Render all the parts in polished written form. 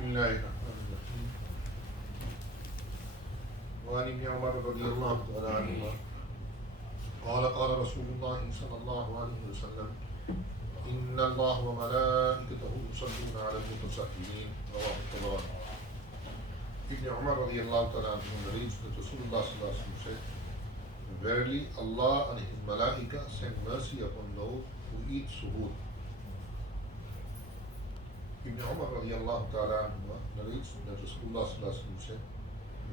الله الرحمن الرحيم. وعن ابن عمر رضي الله تعالى عنهما قال قال رسول الله صلى الله عليه وسلم إن الله وملائكته يصلون على المتصهرين رواه الطبراني. Ibn Umar radiallahu ta'ala narrates that Rasulullah sallallahu alaihi wasallam said, verily Allah and His Malaika send mercy upon those who eat suhoor. Ibn Umar radiallahu ta'ala narrates that Rasulullah sallallahu alaihi wasallam said,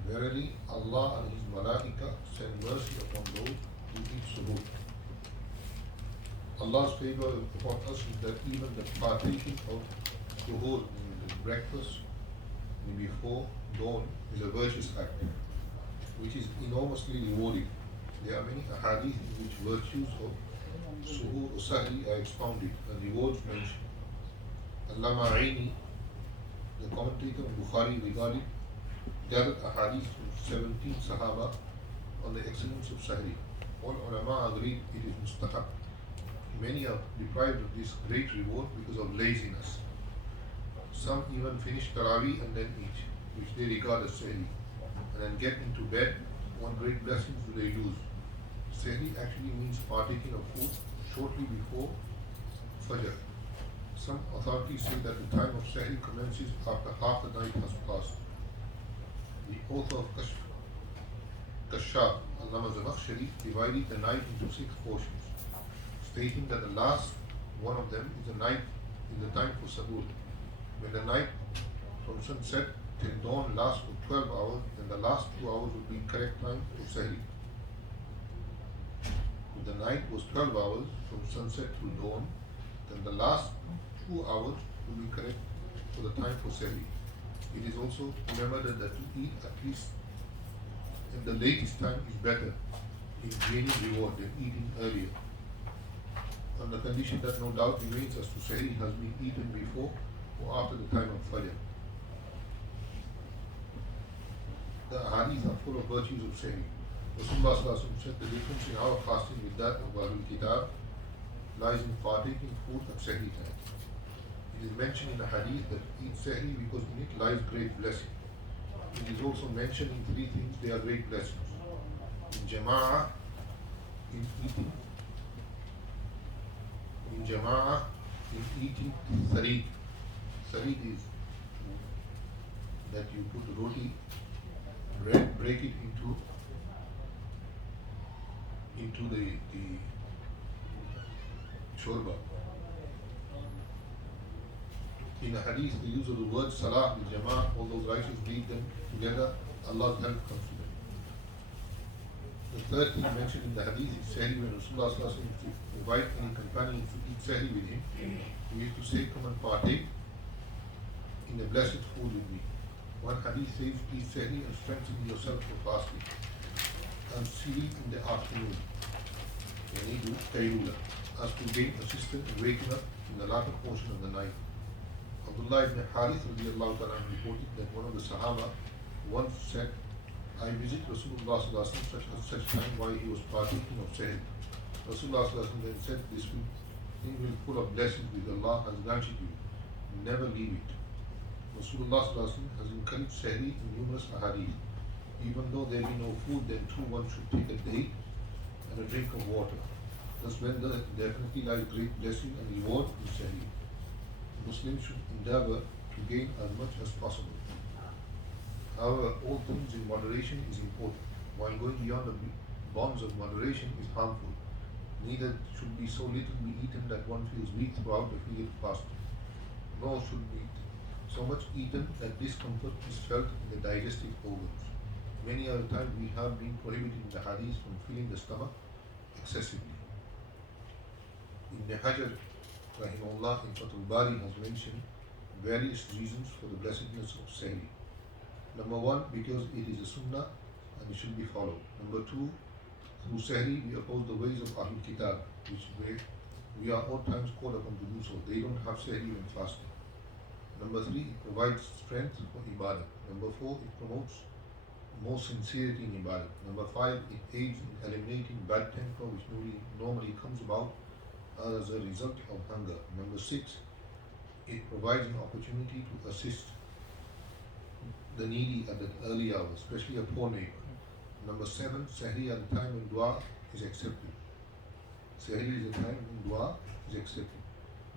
verily Allah and His Malaika send mercy upon those who eat suhoor. Allah's favor upon us is that even the partaking of suhoor, the breakfast before dawn, is a virtuous act, which is enormously rewarding. There are many ahadith in which virtues of suhoor or sahri are expounded and rewards mentioned. Allama Aini, the commentator of Bukhari, regarded gathered ahadith from 17 Sahaba on the excellence of sahri. All ulama agreed it is mustahab. Many are deprived of this great reward because of laziness. Some even finish Tarawih and then eat, which they regard as sahri, and then get into bed. What great blessings do they lose? Sahri actually means partaking of food shortly before Fajr. Some authorities say that the time of sahri commences after half the night has passed. The author of Kashaf, Allama Zamakhshari, divided the night into 6 portions, stating that the last one of them is the night in the time for Sahur. When the night from sunset till dawn lasts for 12 hours, then the last 2 hours would be correct time for Sahri. If the night was 12 hours from sunset till dawn, then the last 2 hours would be correct for the time for Sahri. It is also remembered that to eat at least in the latest time is better in gaining reward than eating earlier, on the condition that no doubt remains as to Sahri has been eaten before or after the time of Fajr. The hadith are full of virtues of Sahri. Rasulullah said the difference in our fasting with that of Ahlul Kitab lies in partaking food at Sahri time. It is mentioned in the hadith that eat Sahri because in it lies great blessing. It is also mentioned in 3 things they are great blessings. In Jama'ah, in eating. In Jama'ah, in eating Sarid. Sarid is that you put roti, bread, break it into the shorba. In a hadith, the use of the word Salah with Jama'ah, all those righteous lead them together, Allah's help comes to them. The third thing mentioned in the hadith is Sahri. When Rasulullah used to invite any companion to eat Sahri with him, he used to say, come and partake in the blessed food with me. One hadith says, eat Sahri and strengthen yourself for fasting, and sleep in the afternoon, when you do Qaylula, as to gain assistance in waking up in the latter portion of the night. Abdullah ibn Harith radiallahu ta'ala reported that one of the Sahaba once said, I visit Rasulullah sallallahu alaihi wasallam such time while he was partaking of Sahri. Rasulullah sallallahu alaihi wasallam then said, this thing will full of blessings which Allah has granted you. Never leave it. Rasulullah sallallahu alaihi wasallam has encouraged Sahri in numerous ahadith. Even though there be no food, then too one should take a date and a drink of water. Thus when there definitely lies great blessing and reward in Sahri. Muslims should endeavor to gain as much as possible. However, all things in moderation is important. While going beyond the bonds of moderation is harmful. Neither should be so little be eaten that one feels weak throughout the period of fasting. Nor should be so much eaten that discomfort is felt in the digestive organs. Many other times we have been prohibited in the hadith from filling the stomach excessively. Ibn Hajar rahimahullah in Fathul Bari has mentioned various reasons for the blessedness of Sahri. Number 1, because it is a sunnah and it should be followed. Number 2, through Sahri we oppose the ways of Ahlul Kitab, which we are all times called upon to do so. They don't have Sahri when fasting. Number 3, it provides strength for ibadah. Number 4, it promotes more sincerity in ibadah. Number 5, it aids in eliminating bad temper which normally comes about as a result of hunger. Number 6, it provides an opportunity to assist the needy at that early hour, especially a poor neighbor. Number 7, Sahri at the time when dua is accepted. Sahri is the time when dua is accepted.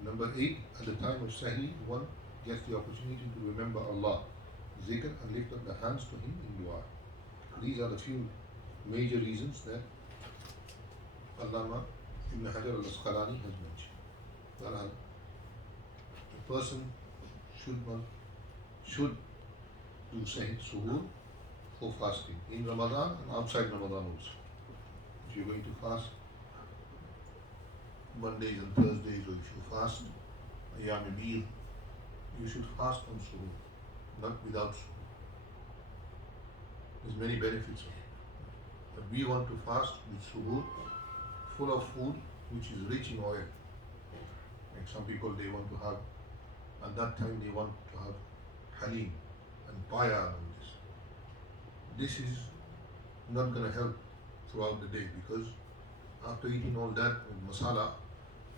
Number 8, at the time of Sahri, one gets the opportunity to remember Allah, zikr, and lift up the hands to Him in dua. These are the few major reasons that Allama Ibn Hajar al-Asqalani has mentioned. That a person should do suhoor for fasting in Ramadan and outside Ramadan also. If you're going to fast Mondays and Thursdays, or if you fast Ayyam Bid, you should fast on suhoor, not without suhoor. There's many benefits of it. But we want to fast with suhoor, full of food which is rich in oil. Like some people, they want to have, at that time they want to have Taleem and paya and all this. This is not going to help throughout the day, because after eating all that with masala,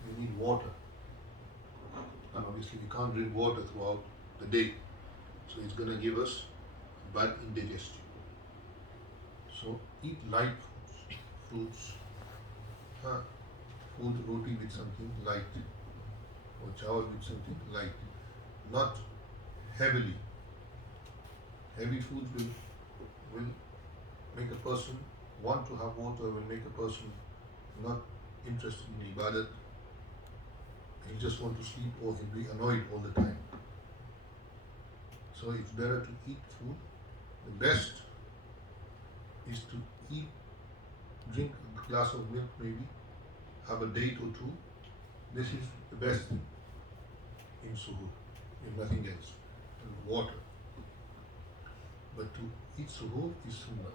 we need water. And obviously we can't drink water throughout the day. So it's going to give us bad indigestion. So eat light foods, fruits, food, roti with something light, or chawal with something light, not heavily. Heavy foods will make a person want to have water, will make a person not interested in ibadat. He just want to sleep, or he'll be annoyed all the time. So it's better to eat food. The best is to drink a glass of milk maybe, have a date or two. This is the best thing in suhoor, if nothing else, and water. But to eat suhoor is sunnah.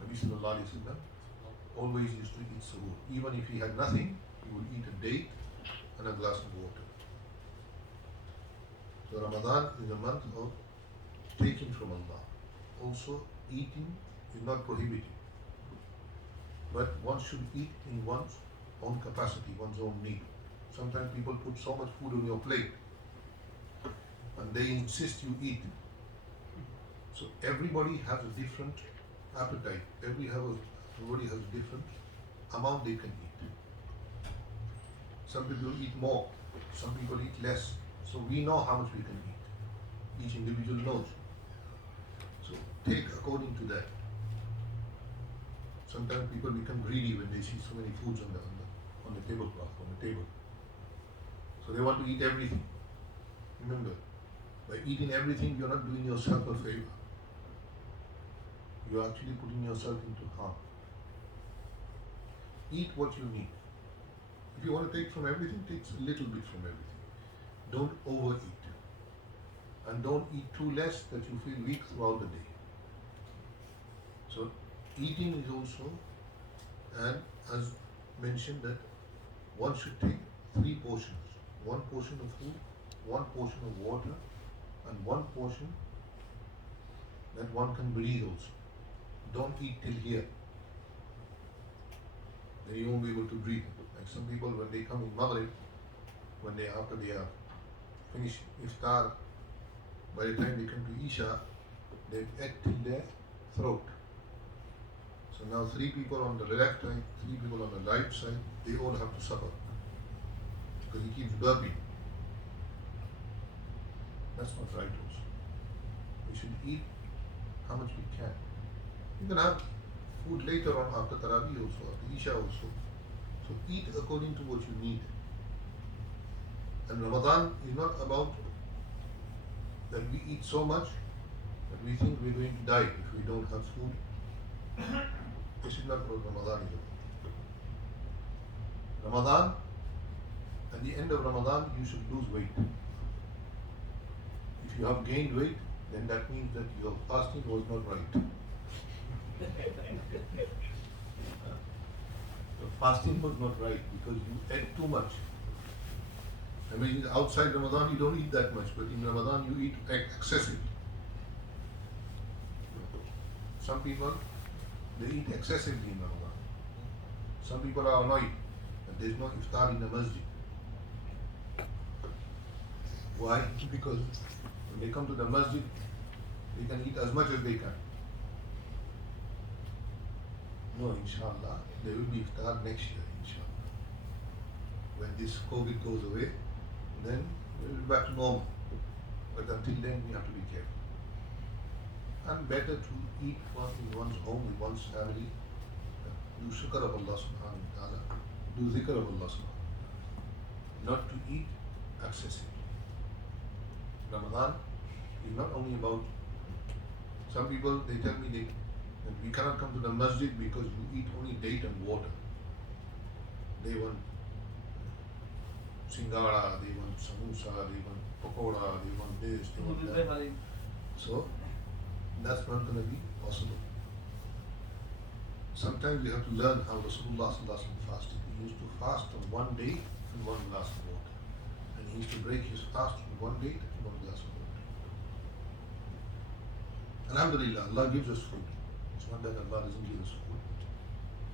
Nabi sallallahu alayhi wa sallam always used to eat suhoor. Even if he had nothing, he would eat a date and a glass of water. So Ramadan is a month of taking from Allah. Also, eating is not prohibited, but one should eat in one's own capacity, one's own need. Sometimes people put so much food on your plate and they insist you eat. So everybody has a different appetite. Everybody has a different amount they can eat. Some people eat more, some people eat less. So we know how much we can eat. Each individual knows. So take according to that. Sometimes people become greedy when they see so many foods on the tablecloth, on the table. So they want to eat everything. Remember, by eating everything, you're not doing yourself a favor. You're actually putting yourself into harm. Eat what you need. If you want to take from everything, take a little bit from everything. Don't overeat. And don't eat too less that you feel weak throughout the day. So eating is also, and as mentioned, that one should take 3 portions. 1 portion of food, 1 portion of water, and 1 portion that one can breathe also. Don't eat till here. Then you won't be able to breathe. Like some people, when they come in Maghrib, after they have finished iftar, by the time they come to Isha, they've ate till their throat. So now 3 people on the left side, 3 people on the right side, they all have to suffer, because he keeps burping. That's not right also. We should eat how much we can. You can have food later on after Taraweeh also, after Isha also. So eat according to what you need. And Ramadan is not about that we eat so much that we think we're going to die if we don't have food. This is not what Ramadan is about. Ramadan, at the end of Ramadan, you should lose weight. If you have gained weight, then that means that your fasting was not right. Your fasting was not right because you ate too much. I mean, outside Ramadan you don't eat that much, but in Ramadan you eat excessively. Some people, they eat excessively in Ramadan. Some people are annoyed that there is no iftar in the masjid. Why? Because when they come to the masjid, They can eat as much as they can. No, inshallah, there will be iftar next year, inshallah. When this COVID goes away, then we'll be back to normal. But until then, we have to be careful. And better to eat in one's home with one's family. Do shukr of Allah subhanahu wa ta'ala. Do zikr of Allah subhanahu wa ta'ala. Not to eat excessively. Ramadan is not only about, some people, they tell me that we cannot come to the masjid because you eat only date and water. They want singara, they want samosa, they want pakoda, they want this, they want that. So, that's not going to be possible. Sometimes you have to learn how Rasulullah fasted. He used to fast on one date and one glass of water. And he used to break his fast on one date and one glass of water. Alhamdulillah, Allah gives us food. It's not that Allah doesn't give us food.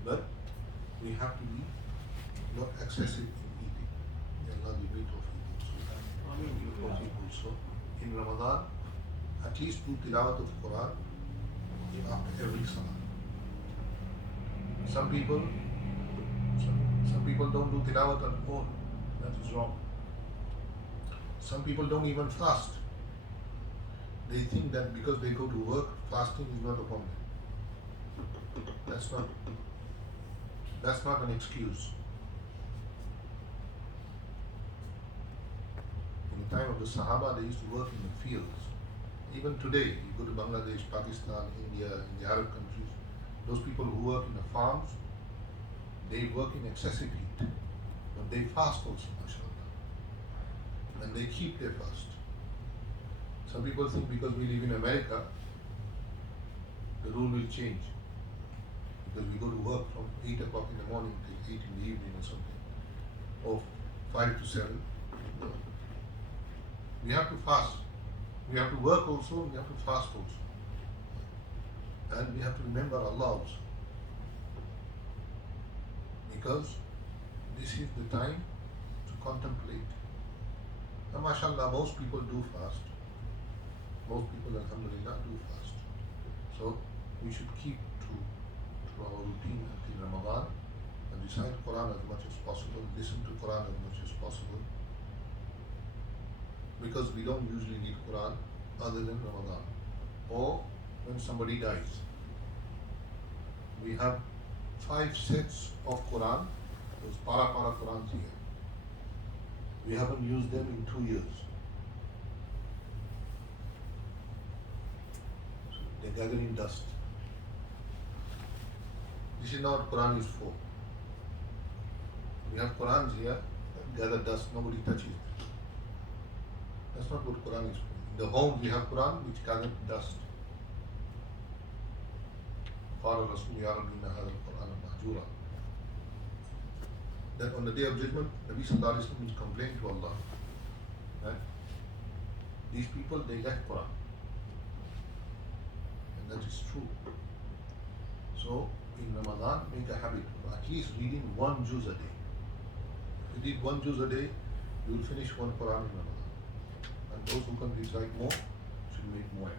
But we have to be not excessive in eating. May Allah give me tawfiq also. In Ramadan, at least do tilawat of Quran after every salah. Some people don't do tilawat at all. That is wrong. Some people don't even fast. They think that because they go to work, fasting is not upon them. That's not an excuse. In the time of the Sahaba, they used to work in the fields. Even today, you go to Bangladesh, Pakistan, India, in the Arab countries, those people who work in the farms, they work in excessive heat. But they fast also, mashallah. And they keep their fast. Some people think because we live in America, the rule will change. Because we go to work from 8 o'clock in the morning till 8 in the evening or something. Or 5 to 7. No. We have to fast. We have to work also, we have to fast also. And we have to remember Allah also. Because this is the time to contemplate. And mashallah, most people do fast. Most people, alhamdulillah, do fast. So we should keep to our routine until Ramadan and recite Quran as much as possible, listen to Quran as much as possible. Because we don't usually read Quran other than Ramadan or when somebody dies. We have 5 sets of Quran, those para Qurans here. We haven't used them in 2 years. So they're gathering dust. This is not what Quran is for. We have Qurans here that gather dust, nobody touches it. That's not what Quran is for. In the home we have Quran which gathers dust. قال رسول يا رب إن هذا القرآن مهجورا. That on the day of judgment, Nabi Sallallahu Alaihi Wasallam will complain to Allah. Right? These people, they left Quran. And that is true. So, in Ramadan, make a habit of at least reading 1 juz a day. If you read 1 juz a day, you will finish 1 Quran in Ramadan. And those who can recite more should make more.